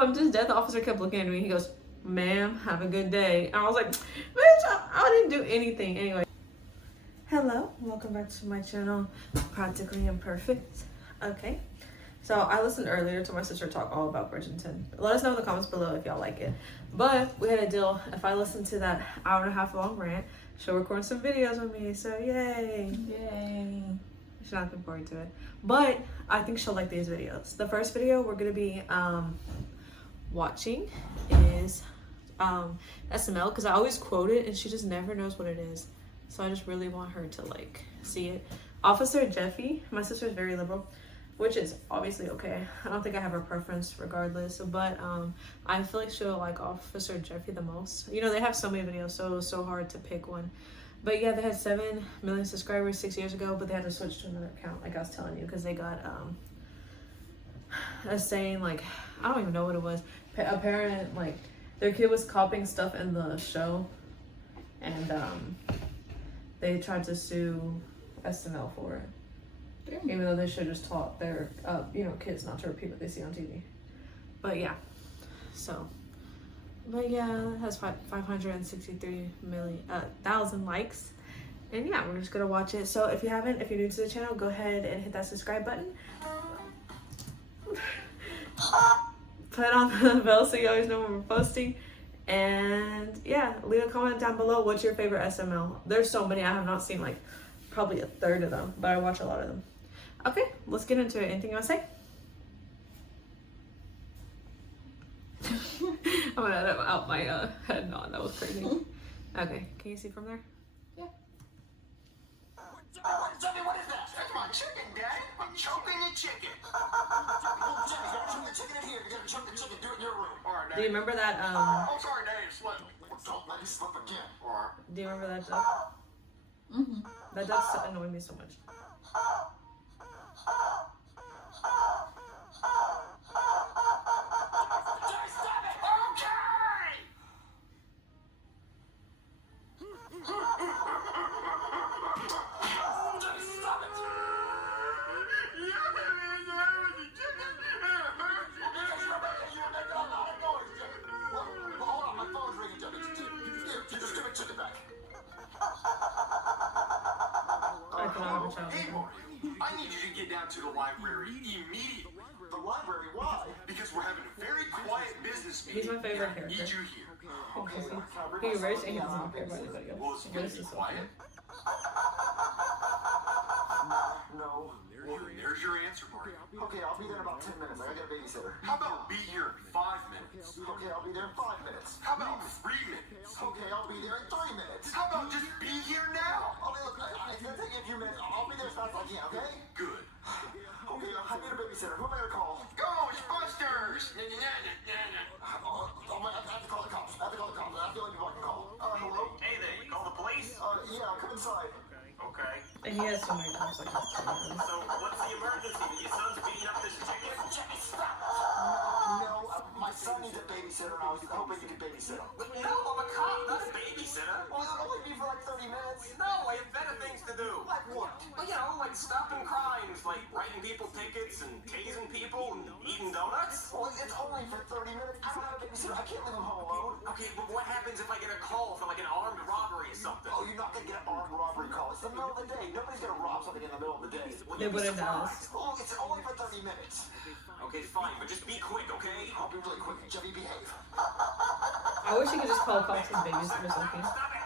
I'm just dead. The officer kept looking at me. He goes, "Ma'am, have a good day." And I was like, "Bitch, I didn't do anything." Anyway. Hello, welcome back to my channel, Practically Imperfect. Okay, so I listened earlier to my sister talk all about Bridgerton. Let us know in the comments below if y'all like it. But we had a deal. If I listen to that hour-and-a-half long rant, she'll record some videos with me. So yay, yay! She's not looking forward to it, but I think she'll like these videos. The first video we're gonna be watching is SML, because I always quote it and she just never knows what it is. So I just really want her to like see it. Officer Jeffy, my sister's very liberal, which is obviously okay. I don't think I have a preference regardless, but I feel like she'll like Officer Jeffy the most. You know, they have so many videos, so it was so hard to pick one. But yeah, they had 7 million subscribers 6 years ago, but they had to switch to another account, like I was telling you, because they got a saying, like, I don't even know what it was. A parent, like, their kid was copying stuff in the show, and they tried to sue SML for it. Damn. Even though they should have just taught their kids not to repeat what they see on TV. But yeah, but yeah, it has 563,000 likes. And yeah, we're just gonna watch it. So if you're new to the channel, go ahead and hit that subscribe button. Put on the bell so you always know when we're posting. And yeah, leave a comment down below. What's your favorite SML? There's so many. I have not seen like probably a third of them, but I watch a lot of them. Okay, let's get into it. Anything you want to say? I'm gonna edit out my head nod. That was crazy. Okay, can you see from there? Yeah. Jeffy, what is that? That's my chicken, Daddy. I'm choking the chicken. Jeffy, you gotta choke the chicken in here. You gotta choke the chicken. Do it in your room. All right, Daddy. Do you remember that? Oh, sorry, Daddy. Slip. Don't let me slip again. All right. Do you remember that duck? Mm-hmm. That duck's annoying me so much. Jeffy, stop it. Okay. Jeffy, stop it. Hold on, my phone's ringing, Jeffy. Just give me chicken back. Hey, boy, I need you to get down to the library immediately. The library? Why? Because we're having a very quiet business meeting. He's my favorite character. I need you here. Okay. He raised and he doesn't care about anybody else. Well, it's going to be quiet. No. Well, there's your answer, Marty. Okay, I'll be there in about 10 minutes. I got a babysitter. How about be here in 5 minutes? Okay, I'll be there in 5 minutes. How about 3 minutes? Okay, I'll be there in 3 minutes. How about just be here now? Okay, look, it's gonna take me a few minutes. I'll be there as fast as I can, okay? Good. Okay, I need a babysitter. Who am I gonna call? Ghostbusters! I have to call the cops. That's the only people I can call. Hello? Hey there, you call the police? Yeah, come inside. Okay. And he has so many times like this. So, what's the emergency? Your son's beating up this chicken? Jeffy, stop! No, my son needs a babysitter, and I was hoping you could babysit him. No, I'm a cop, not a babysitter. Well, it'll only be for like 30 minutes. No, I have better things to do. Like what? Well, you know, like stopping crimes, like writing people tickets and tasing people and eating donuts. Well, it's only for 30 minutes. I don't have a babysitter. I can't leave him home alone. Okay, but what happens if I get a call for like an armed robbery or something? Oh, you're not gonna get an armed robbery call. It's the middle of the day. Nobody's gonna rob something in the middle of the day. They wouldn't know. Oh, it's only for 30 minutes. Okay, fine, but just be quick, okay? I'll be really quick. Jeffy, behave. I wish you could just call cops and babysit or something. Stop it!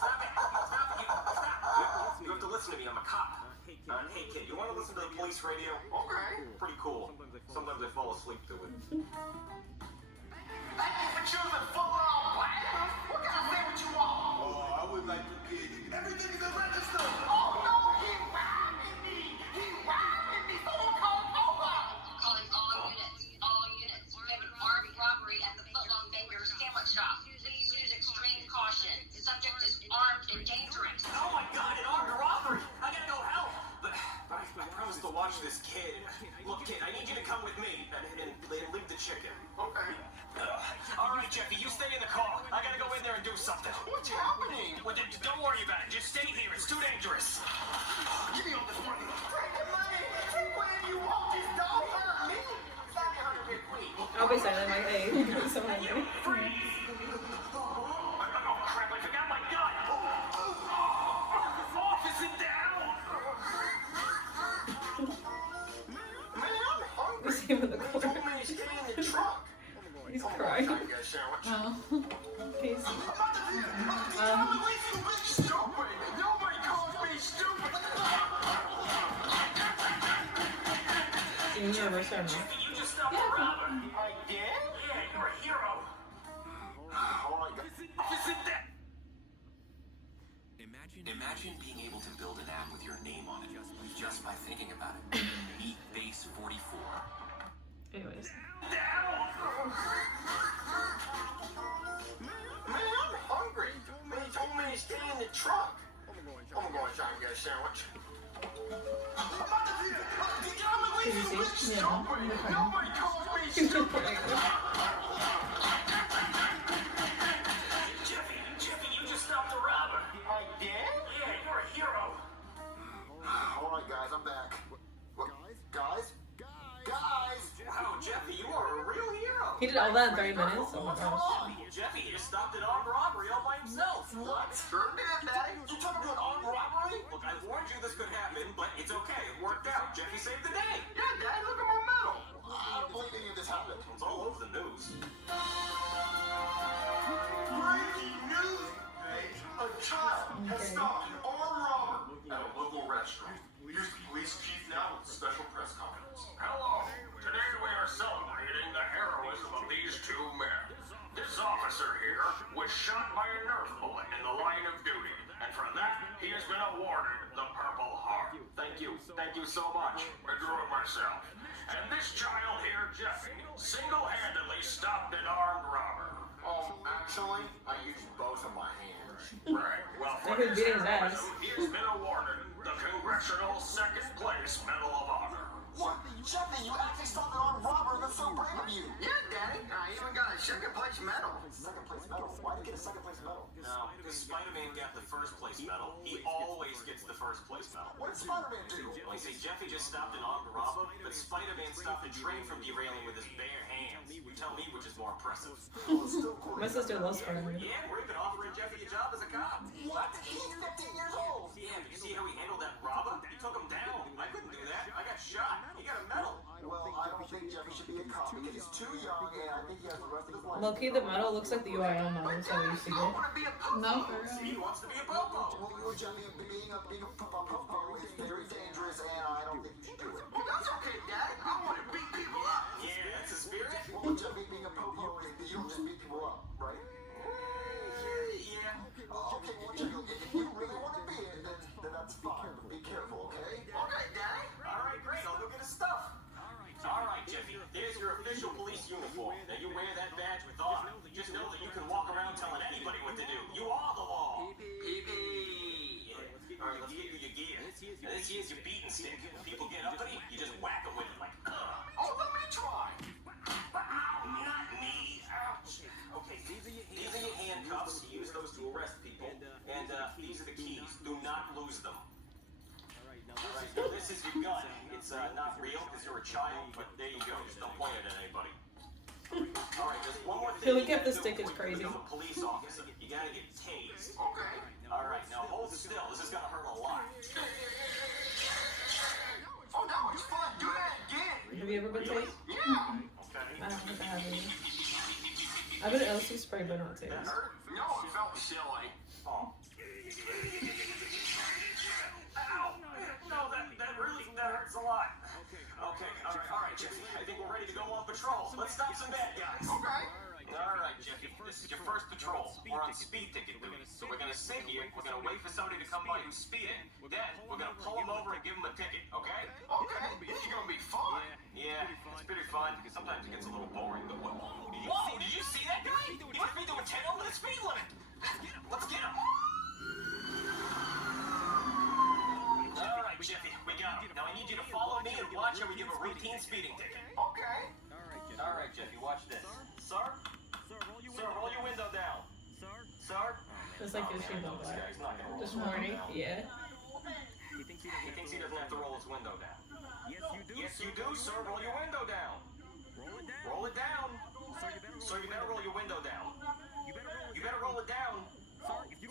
Stop it! You have to listen to me. I'm a cop. Hey, kid, you want to listen to the police radio? Okay. Pretty cool. Sometimes I fall asleep to it. Thank you for choosing Fuller Black. What kind of sandwich you want? Oh, I would like the pig. Everything is registered. Oh, no, he robbing me. He robbing me. Someone call over. Calling all units. All units. We have an armed robbery at the Footlong Baker sandwich shop. Please use extreme caution. The subject is armed and dangerous. Oh my God, an armed robbery. I gotta go help. But I promised to watch this kid. Look, kid, I need you to come with me and leave the chicken. Okay. All right, Jeffy, you stay in the car. I gotta go in there and do something. What's happening? Well, don't worry about it. Just stay here. It's too dangerous. Give me all this money. Take the money. Take whatever you want. Just don't hurt me. Stop me, 100 queen. you! Freeze! Oh, crap, I forgot my gun! Officer down! Man, I'm hungry. You see him in the corner. Told me to stay in the truck. He's crying. Can I get a sandwich? Oh. He's, Stupid! Nobody calls me stupid! yeah, we're starting. You just stopped Yeah. a robber. I did? Yeah, you're a hero. Alright, guys. Sit down. Imagine being able to build an app with your name on it just by thinking about it. Meet Base 44. Anyways. Down! Man, I'm hungry. They told me to stay in the truck. I'm going to try and get a sandwich. Did you see? Yeah. Nobody calls me He's just stupid. crying. Jeffy, you just stopped a robber. I did? Yeah, you're a hero. Alright, guys, I'm back. What? Guys? Wow, Jeffy, you are a real hero. He did all that in 30 minutes. Oh my gosh. Jeffy just stopped an armed robbery all by himself. What? Sure did, Daddy. You took him to an armed robbery? Look, I warned you this could happen, but it's okay. It worked out. Jeffy saved the day. Yeah, Daddy, look at my medal. I don't believe any of this happened. It's all over the news. Breaking news! A child has stopped an armed robber at a local restaurant. Here's the police chief now with a special press conference. Hello. Today we are celebrating the heroism of these two men. This officer here was shot by a Nerf bullet in the line of duty, and for that he has been awarded the Purple Heart. Thank you so much. I drew it myself. And this child here, Jeffy, single-handedly stopped an armed robber. Actually, I used both of my hands. Right. Well, for Like he's beating his ass. he has been awarded the Congressional Second Place Medal of Honor. What? Jeffy, you actually stopped an armed robber. That's so brave of you. Yeah, Daddy. I even got a second place medal. Second place medal? Why did you get a second place medal? No, because Spider-Man got the first place medal. He always gets the first place medal. What did Spider-Man do? Well, you see, Jeffy just stopped an armed robber, but Spider-Man stopped the train from derailing with his bare hands. You tell me which is more impressive. My sister loves Spider-Man. Yeah, we're even offering Jeffy a job as a cop. What? He's 15 years old. Yeah, but you see how he handled that robber? He took him down. I couldn't do that. I got shot. He got a medal. Well, I don't think Jeffy should be a cop because he's too young, and I think he has the rest of his life. Low-key, the medal looks like the UIL medal, so we used to get. No, for real. He wants to be a popo. Well, you know, Jeffy, being a popo is very dangerous, and I don't think you should do it. Well, that's okay, Daddy. I want to beat people up. Yeah, that's the spirit. Well, Jeffy, being a popo, you don't just beat people up, right? Yeah. Okay, well, Jeffy, if you really want to be it, then that's fine. But be careful, okay? Okay, Daddy. All right, great. I'll go get his stuff. All right, Jeffy. There's your official police uniform. Now you wear that badge with honor. Just know that you can walk around telling anybody what to do. You are the law. Yeah. All right, let's get you your gear. Now this here's your beating stick. When people get uppity, you just whack them with it like, Oh, let me try. Ow, not me. Ouch. Okay, these are your handcuffs. You use those to arrest people. And these are the keys. Do not lose them. Alright, now this is your gun. It's not real because you're a child, but there you go. Just don't point it at anybody. Alright, there's one more thing. Filling up the stick is crazy. Become a police officer. You gotta get tased. Okay. Alright, now hold still. This is gonna hurt a lot. Oh, that was fun. Do that again. Have you ever been tased? Yeah. Okay. I don't think I have any. I've been LC sprayed, but not That tased. hurt? No, it felt silly. Oh. Ow! No, that hurts a lot. Okay, all right, Jeffy. I think we're ready to go on patrol. Let's stop some bad guys. Okay. All right, Jeffy. This is your first patrol. We're on speed ticket duty, so we're gonna sit here. We're gonna wait for somebody to come by who's speeding. Then we're gonna pull them over and give them a ticket. Okay? Okay. This is gonna be fun. Yeah, it's pretty fun. Sometimes it gets a little boring, but whoa! Did you see that guy? He must be doing 10 over the speed limit. Let's get him. All right, Jeffy, we got him. Now I need you to follow me and watch how we give a routine speeding ticket. Okay. All right, Jeffy, watch this. Sir, roll your window down. Sir. Just like his shit on This black. guy's not gonna roll This his window morning, down. yeah. He thinks he doesn't have to roll his window down. Yes, you do, sir. Roll your window down. Roll it down. Sir, So you better roll your window down. You better roll it down.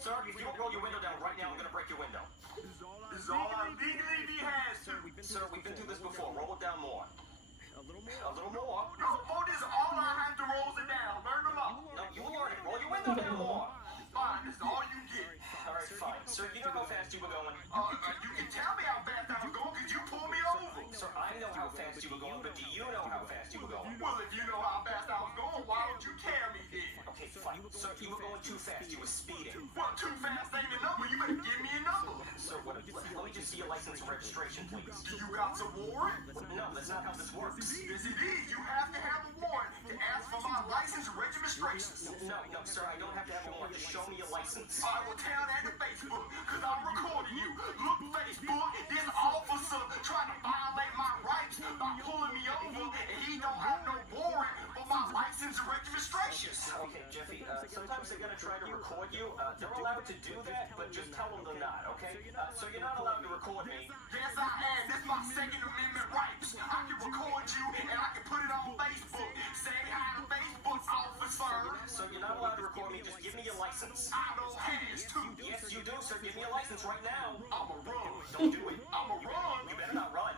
Sir, if you don't roll your window down right now, I'm gonna break your window. This is all I legally has to. Sir, we've been through this before. Roll it down more. A little more. No, for this, all I have to roll it down. Learn the law. No, you learn it. Roll your window down more. Fine, this is all you get. All right, fine. Sir, you know how fast you were going? You can tell me how fast I was going because you pulled me over. Sir, I know how fast you were going, but do you know how fast you were going? Well, if you know how fast I was going, why don't you tell me then? Okay, fine. Sir, you were going too fast. You were speeding. Well, too fast ain't a number. You better give me a number. Sir, let me just see your license and registration, please. Do you got some warrant? No, that's not how this works. Yes, it is. You have to have a warrant to ask for my license and registration. No, sir, I don't have to have a warrant. Just show me your license. I will tell that to Facebook, because I'm recording you. Look, Facebook, this officer trying to violate my rights by pulling me over, and he don't have no warrant for my license and registration. Okay, Jeffy, sometimes they're going to try to record you. They're allowed to do that, but just tell them they're not, okay? So you're not allowed to record me. Yes, I am. This is my Second Amendment rights. I can record you, and I can put it on Facebook. Say hi to Facebook, officer. So you're not allowed to record me. Just give me your license. I don't have to. Yes, you do, sir. Give me your license right now. I'ma run. Don't do it. I'ma run. You better not run.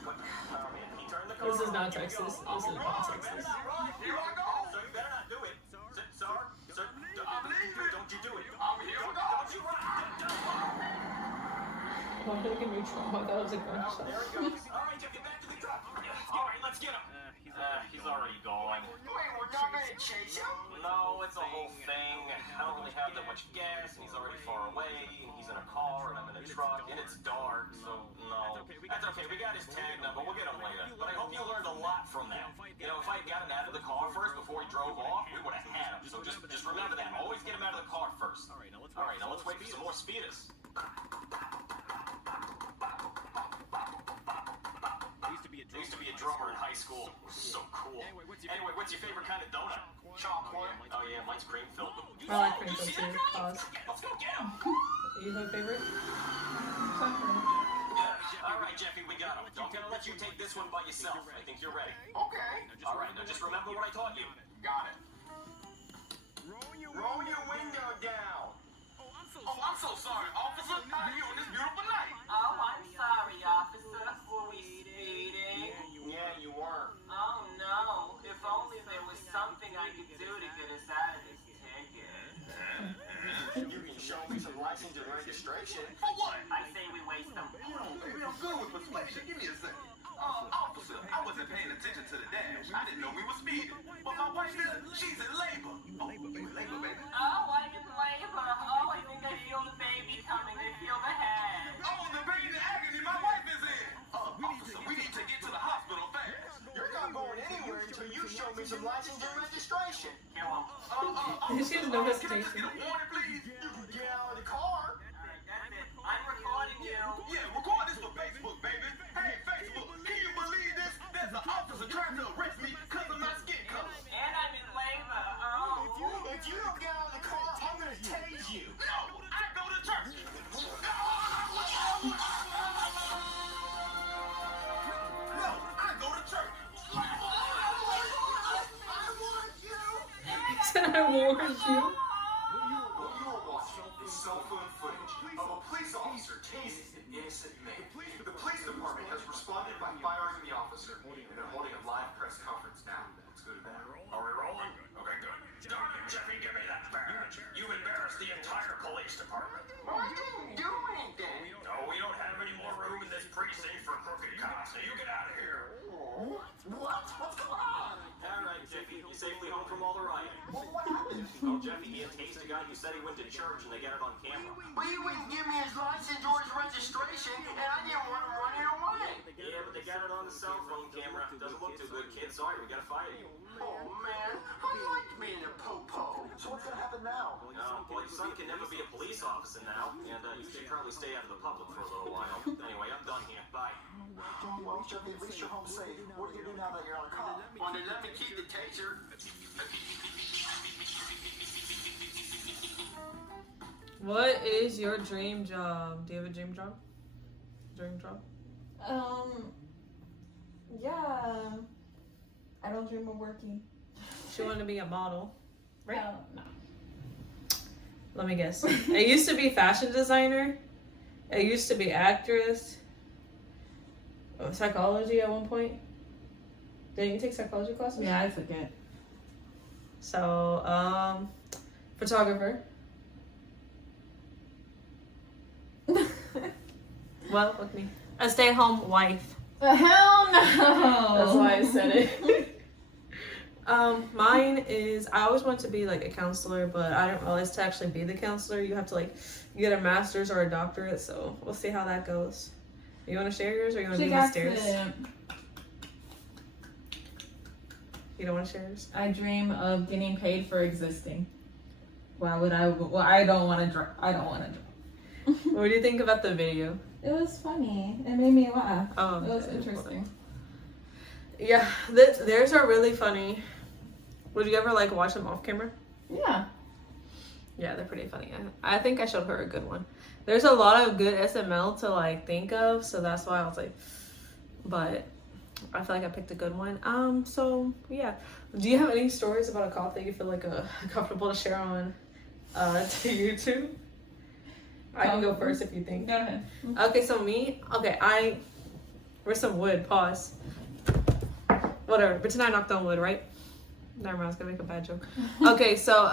But, oh man, he turned the car. This is not Texas. This is not Texas. Here I go. So you better not do it. Sir, I'm leaving. Don't you do it. Here we go. Don't you run. Why did it give me trauma? That was a gunshot. There he goes. All right, Jeff, get back to the truck. All right, let's get him. He's already gone. Wait, we're not going to chase him? No, it's a whole thing. I don't really have that much gas, and he's already far away, and he's in a car, and I'm in a truck, and it's dark, so no. That's okay. We got his tag number. We'll get him later. But I hope you learned a lot from that. You know, if I had gotten out of the car first before he drove off, we would have had him. So just remember that. Always get him out of the car first. All right, now let's wait for some more speeders. I used to be a drummer in high school. It was so cool. Anyway, what's your favorite kind of donut? Chocolate. Oh yeah, mine's cream filled. I like cream filled too. Pause. Let's go get him. You have a favorite? All right, Jeffy, we got him. Don't gonna let you take this one by yourself. I think you're ready. Okay. All right, now just remember what I taught you. Got it. Roll your window down. Oh, I'm so sorry, officer. How are you on this beautiful night? Oh, I'm sorry, officer. Were we speeding? Yeah, you were. Oh, no. If only there was something I could do to get us out of this ticket. You can show me some license and registration. For what? I say we waste them. Oh, baby, I'm good with persuasion. Give me a second. Officer, I wasn't paying attention to the dash. I didn't know we were speeding. But my wife she's in labor. Oh, you in labor, baby? Oh, I'm in labor. Oh, I think I feel the baby coming. I feel the head. Oh, the baby agony my wife is in. Officer, we need to get to the hospital fast. You're not going anywhere until you show me some license and registration. She has no hesitation. Can I just get a warning, please? You can get out of the car. That's it. I'm recording you. Yeah, record this for Facebook, baby. Hey, Facebook, can you believe this? There's an officer trying to arrest me because of my skin color. And I'm in labor. Oh. If you don't get out of the car, I'm going to tase you. No, I go to church. No, I go to church. I warned you. Said I warned you. What you are watching is cell phone footage of a police officer tasing an innocent man. The police department has responded by firing the officer, and they're holding a live press conference now. Let's go to that. Are we rolling? Okay, good. Darn it, Jeffy, give me that badge. You embarrassed the entire police department. Well, I didn't do anything. No, we don't have any more room in this precinct for crooked cops, so you get out of here. What? What's going on? All right, Jeffy, you safely home from all the rioting. Well, what happened? Oh, Jeffy, he had tased a guy who said he went to church, and they got it on camera. But he wouldn't give me his license or his registration, and I didn't want him running away. Yeah, but they got it on the cell phone camera. Doesn't look too good, kid. Sorry, we gotta fire you. Oh, man. I liked being a po-po. So what's gonna happen now? Well, your son can never be a police officer now, and you should probably stay out of the public for a little while. Anyway, I'm done here. Bye. Well, Jeffy, at least you're home safe. What are you gonna do now that you're on a call? Well, they let me keep the taser. What is your dream job? Do you have a dream job? Yeah. I don't dream of working. She wanted to be a model. Right? Hell no. Let me guess. It used to be fashion designer. It used to be actress. Psychology at one point. Didn't you take psychology classes? Yeah, I took it. So, photographer. Well, fuck me. A stay-at-home wife. Hell no. That's why I said it. Mine is, I always wanted to be like a counselor, but I didn't realize to actually be the counselor, you have to like get a master's or a doctorate, so we'll see how that goes. You want to share yours or you want to be mysterious? You don't want to share yours? I dream of getting paid for existing. Why would I? Well, I don't want to draw. What do you think about the video? It was funny. It made me laugh. Oh, It was okay. interesting. Yeah, theirs are really funny. Would you ever like watch them off camera? Yeah. Yeah, they're pretty funny. I think I showed her a good one. There's a lot of good SML to like think of, so that's why I was like, but I feel like I picked a good one. So yeah. Do you have any stories about a cop that you feel like comfortable to share on to YouTube? I can go first if you think. Go ahead. Okay, so me, where's some wood? Pause. Whatever. Pretend I knocked on wood, right? Never mind, I was gonna make a bad joke. Okay, so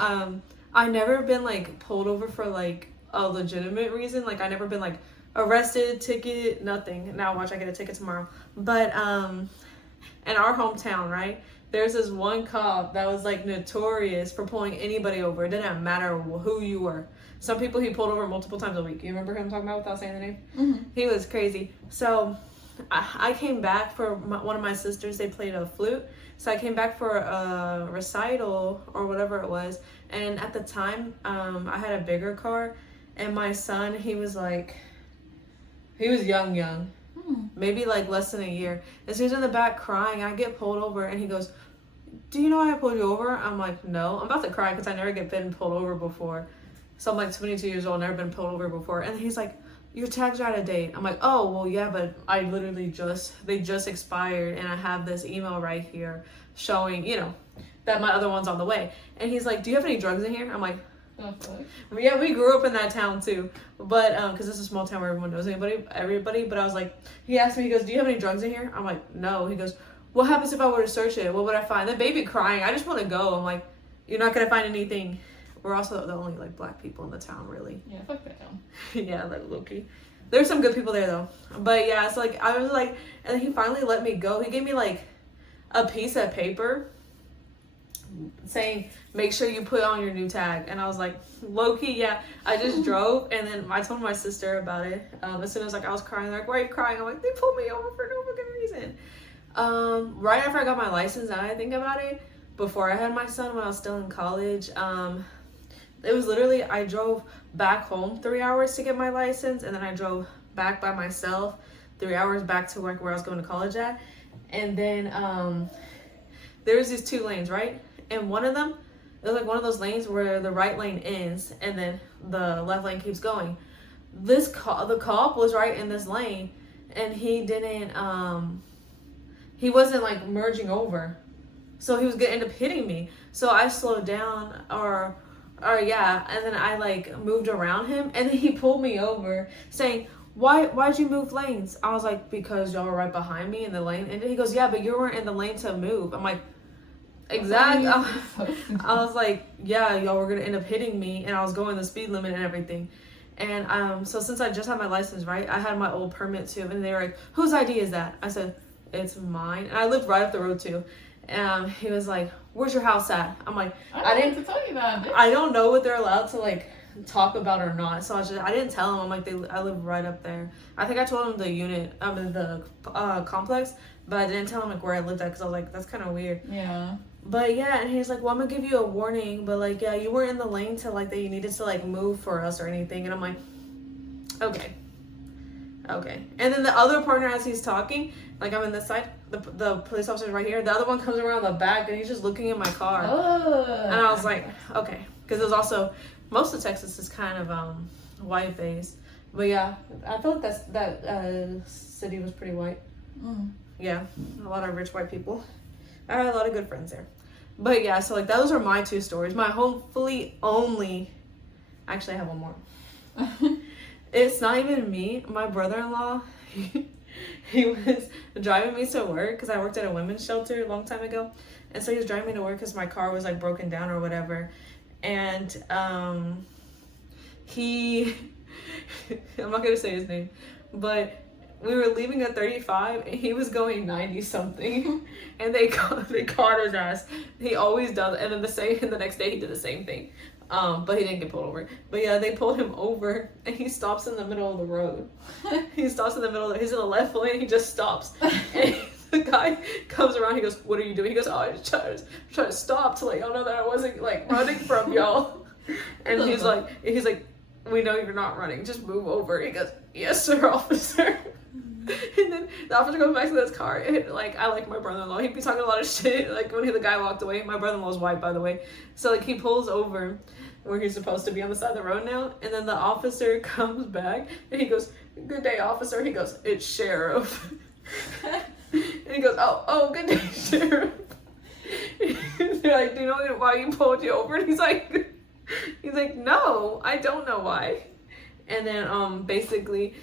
I never been like pulled over for like a legitimate reason. Like I never been like arrested, ticket, nothing. Now watch, I get a ticket tomorrow. But in our hometown, right? There's this one cop that was like notorious for pulling anybody over. It didn't matter who you were. Some people he pulled over multiple times a week. You remember him talking about without saying the name? Mm-hmm. He was crazy. So I came back for one of my sisters. They played a flute. So I came back for a recital or whatever it was. And at the time, I had a bigger car. And my son, he was young. Maybe like less than a year. And so he's in the back crying. I get pulled over and he goes, "Do you know I pulled you over?" I'm like, "No." I'm about to cry because I never been pulled over before. So I'm like 22 years old, never been pulled over before. And he's like, "Your tags are out of date." I'm like, "Oh, well, yeah, but I literally they just expired. And I have this email right here showing, that my other one's on the way." And he's like, "Do you have any drugs in here?" I'm like, yeah, we grew up in that town too, but because it's a small town where everyone knows everybody. But I was like, he asked me, he goes, "Do you have any drugs in here?" I'm like, "No." He goes, "What happens if I were to search it? What would I find?" The baby crying. I just want to go. I'm like, "You're not gonna find anything." We're also the only like black people in the town, really. Yeah, fuck that town. Yeah, like Loki. There's some good people there though. But yeah, so like I was like, and he finally let me go. He gave me like a piece of paper saying, "Make sure you put on your new tag." And I was like, low-key, yeah. I just drove, and then I told my sister about it. As soon as like I was crying, like, "Why are you crying?" I'm like, "They pulled me over for no fucking reason." Right after I got my license, now I think about it, before I had my son, when I was still in college, it was literally, I drove back home 3 hours to get my license, and then I drove back by myself 3 hours back to where I was going to college at. And then there was these 2 lanes, right? And one of them, it was like one of those lanes where the right lane ends and then the left lane keeps going. The cop was right in this lane, and he didn't, he wasn't like merging over. So he was gonna end up hitting me. So I slowed down, or yeah, and then I like moved around him, and then he pulled me over saying, Why'd you move lanes? I was like, "Because y'all were right behind me in the lane." And he goes, "Yeah, but you weren't in the lane to move." I'm like, exactly. I was like, "Yeah, y'all were gonna end up hitting me," and I was going the speed limit and everything. And so since I just had my license, right, I had my old permit too, and they were like, "Whose ID is that?" I said, "It's mine." And I lived right up the road too. And he was like, "Where's your house at?" I'm like, I didn't tell you that, bitch. I don't know what they're allowed to like talk about or not, so I didn't tell him. I'm like, I live right up there. I think I told him the unit, the complex, but I didn't tell him like where I lived at, because I was like, that's kind of weird. Yeah. But yeah, and he's like, "Well, I'm gonna give you a warning, but like, yeah, you weren't in the lane to like that you needed to like move for us or anything." And I'm like, okay. And then the other partner, as he's talking, like I'm in this side, the police officer's right here, the other one comes around the back and he's just looking at my car. And I was like, okay, because it was also, most of Texas is kind of white based, but yeah, I feel like that city was pretty white. Yeah, a lot of rich white people. I had a lot of good friends there. But yeah, so like those are my 2 stories. My hopefully only, actually I have one more. It's not even me. My brother-in-law, he was driving me to work because I worked at a women's shelter a long time ago. And so he was driving me to work because my car was like broken down or whatever. And he, I'm not going to say his name, but we were leaving at 35 and he was going 90 something and they caught his ass. He always does. And then the next day he did the same thing. But he didn't get pulled over. But yeah, they pulled him over and he stops in the middle of the road. He stops in the middle he's in the left lane and he just stops. And the guy comes around, he goes, "What are you doing?" He goes, "Oh, I just trying to stop to let y'all know that I wasn't like running from y'all." And he's like, "We know you're not running, just move over." He goes, "Yes, sir, officer." And then the officer goes back to his car and like I like my brother-in-law. He'd be talking a lot of shit. Like when the guy walked away, my brother-in-law's white, by the way. So like he pulls over where he's supposed to be on the side of the road now, and then the officer comes back and he goes, "Good day, officer." He goes, "It's sheriff." And he goes, oh, good day, sheriff. They're like, "Do you know why he pulled you over?" And he's like, "No, I don't know why." And then basically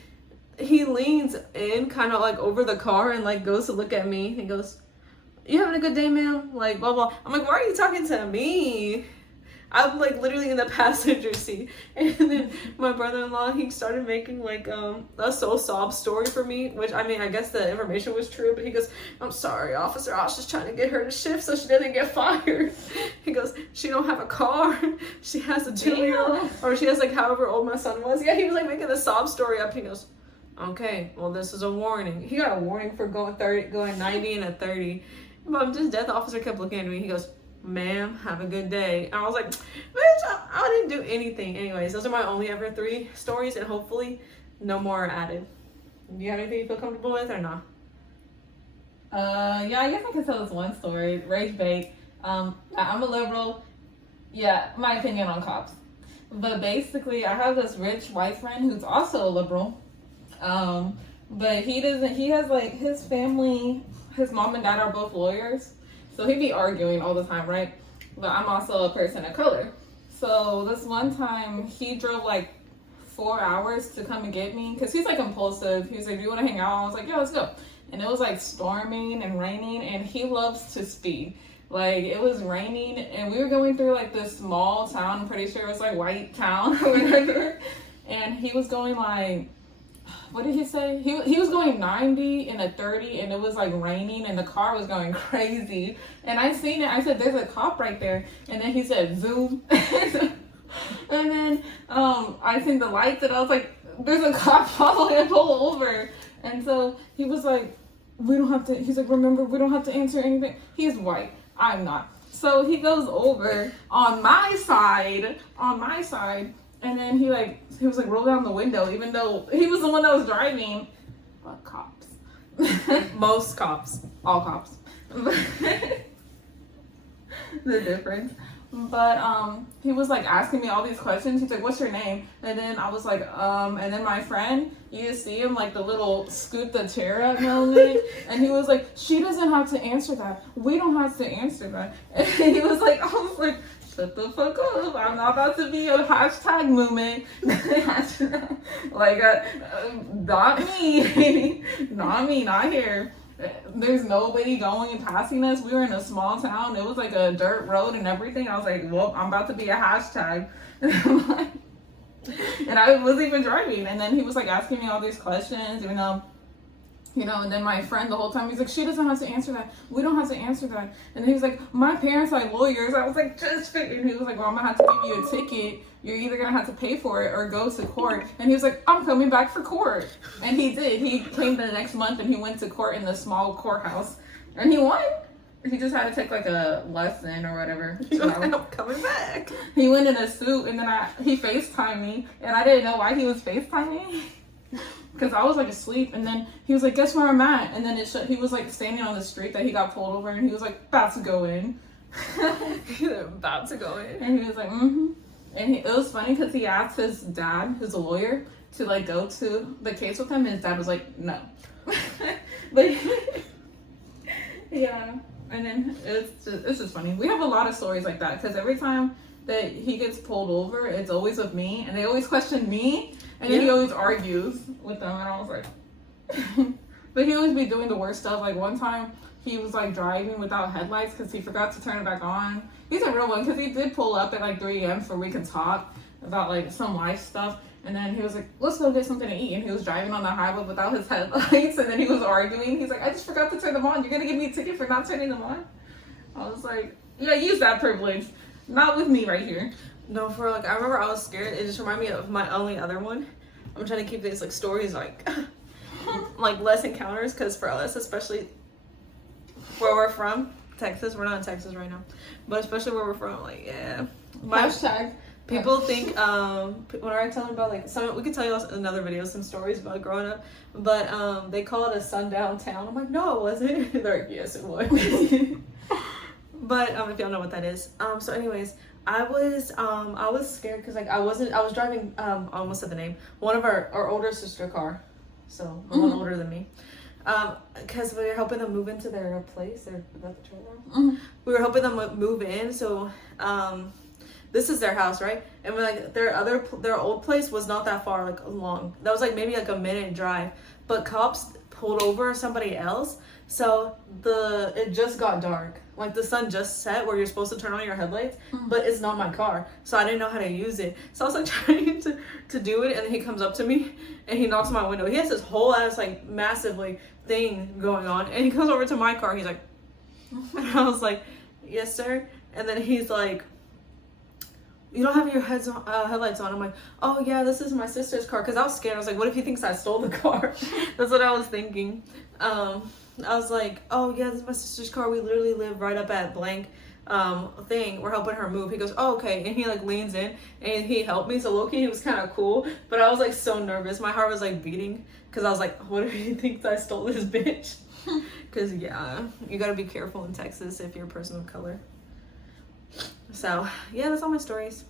he leans in kind of like over the car and like goes to look at me. He goes, "You having a good day, ma'am?" Like blah blah. I'm like, "Why are you talking to me?" I'm like literally in the passenger seat. And then my brother-in-law, he started making like a sob story for me, which I mean, I guess the information was true, but he goes, "I'm sorry, officer, I was just trying to get her to shift so she doesn't get fired." He goes, "She don't have a car. She has a 2-year-old, or she has like however old my son was." Yeah, he was like making the sob story up. He goes, "Okay, well, this is a warning." He got a warning for going 90 and a 30. But just death officer kept looking at me. He goes, "Ma'am, have a good day." And I was like, "Bitch, I didn't do anything." Anyways, those are my only ever 3 stories, and hopefully no more are added. Do you have anything you feel comfortable with or not? Yeah, I guess I can tell this one story. Rage bait. I'm a liberal. Yeah, my opinion on cops. But basically, I have this rich white friend who's also a liberal. But he has like his family, his mom and dad are both lawyers. So he'd be arguing all the time, right? But I'm also a person of color. So this one time he drove like 4 hours to come and get me because he's like impulsive. He was like, "Do you want to hang out?" I was like, "Yeah, let's go." And it was like storming and raining, and he loves to speed. Like it was raining and we were going through like this small town. I'm pretty sure it was like White Town or whatever. And he was going like, what did he say? He was going 90 and a 30 and it was like raining and the car was going crazy. And I seen it. I said, "There's a cop right there." And then he said, "Zoom." And then I seen the lights and I was like, "There's a cop following, pull over." And so he was like, "We don't have to," he's like, "Remember, we don't have to answer anything." He's white. I'm not. So he goes over on my side. And then he was like, "Roll down the window," even though he was the one that was driving. But cops. Most cops. All cops. The difference. But he was like asking me all these questions. He's like, "What's your name?" And then I was like, and then my friend, you just see him like the little scoot the chair up moment. And he was like, "She doesn't have to answer that. We don't have to answer that." And he was like, I was like, "Shut the fuck up. I'm not about to be a hashtag movement." Like, not me. Not me, not here. There's nobody going and passing us. We were in a small town. It was like a dirt road and everything. I was like, "Well, I'm about to be a hashtag." And I wasn't even driving. And then he was like asking me all these questions, even though, and then my friend the whole time, he's like, "She doesn't have to answer that. We don't have to answer that." And he was like, "My parents are lawyers." I was like, "Just," and he was like, "Well, I'm gonna have to give you a ticket. You're either gonna have to pay for it or go to court." And he was like, "I'm coming back for court." And he did. He came the next month and he went to court in the small courthouse and he won. He just had to take like a lesson or whatever. He was like, "I'm coming back." He went in a suit and then he FaceTimed me and I didn't know why he was FaceTiming. Because I was like asleep, and then he was like, "Guess where I'm at?" And then he was like standing on the street that he got pulled over, and he was like, "About to go in." About to go in. And he was like, "Mm-hmm." And it was funny because he asked his dad, who's a lawyer, to like go to the case with him, and his dad was like, "No." But yeah, And then it's just funny. We have a lot of stories like that because every time that he gets pulled over, it's always with me, and they always question me, and then he always argues with them, and I was like, but he always be doing the worst stuff. Like one time, he was like driving without headlights because he forgot to turn it back on. He's a real one because he did pull up at like 3 a.m. so we can talk about like some life stuff. And then he was like, let's go get something to eat. And he was driving on the highway without his headlights. And then he was arguing. He's like, I just forgot to turn them on. You're going to give me a ticket for not turning them on? I was like, yeah, use that privilege. Not with me right here. No, for like, I remember I was scared. It just reminded me of my only other one. I'm trying to keep these like stories like, like less encounters. Because for us, especially where we're from, Texas. We're not in Texas right now. But especially where we're from, like, yeah. Hashtag. People think when I tell them about like some, we could tell you another video some stories about growing up, but they call it a sundown town. I'm like, no, it wasn't. They're like, yes, it was. But if y'all know what that is. So anyways, I was scared because like I was driving I almost said the name, one of our older sister car, so one older than me. Because we were helping them move into their place. That's the trailer. We were helping them move in, so this is their house, right? And we're like, their old place was not that far, like along. That was like maybe like a minute drive. But cops pulled over somebody else, so it just got dark. Like the sun just set where you're supposed to turn on your headlights, but it's not my car, so I didn't know how to use it. So I was like trying to do it, and then he comes up to me and he knocks on my window. He has this whole ass like massive like thing going on, and he comes over to my car. He's like, and I was like, yes sir. And then he's like, you don't have your headlights on. I'm like, oh yeah, this is my sister's car. Because I was scared. I was like, what if he thinks I stole the car? That's what I was thinking. I was like, oh yeah, this is my sister's car. We literally live right up at blank thing. We're helping her move. He goes, oh okay. And he like leans in and he helped me. So low-key, he was kind of cool. But I was like so nervous. My heart was like beating. Because I was like, what if he thinks I stole this bitch? Because yeah, you got to be careful in Texas if you're a person of color. So yeah, that's all my stories.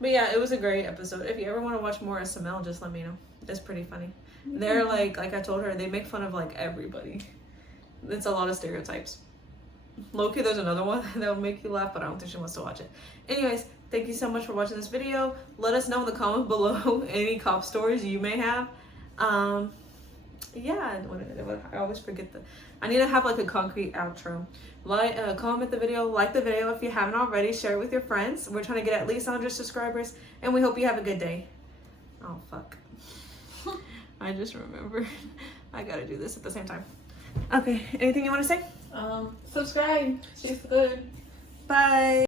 But yeah, it was a great episode. If you ever want to watch more SML, just let me know. It's pretty funny. They're like I told her, they make fun of like everybody. It's a lot of stereotypes. Loki, there's another one that will make you laugh, but I don't think she wants to watch it. Anyways, thank you so much for watching this video. Let us know in the comments below any cop stories you may have. Yeah, I always forget I need to have like a concrete outro. Comment the video, like the video if you haven't already, share it with your friends. We're trying to get at least 100 subscribers, and we hope you have a good day. Oh fuck. I just remembered I gotta do this at the same time. Okay, anything you want to say? Subscribe. She's good. Bye.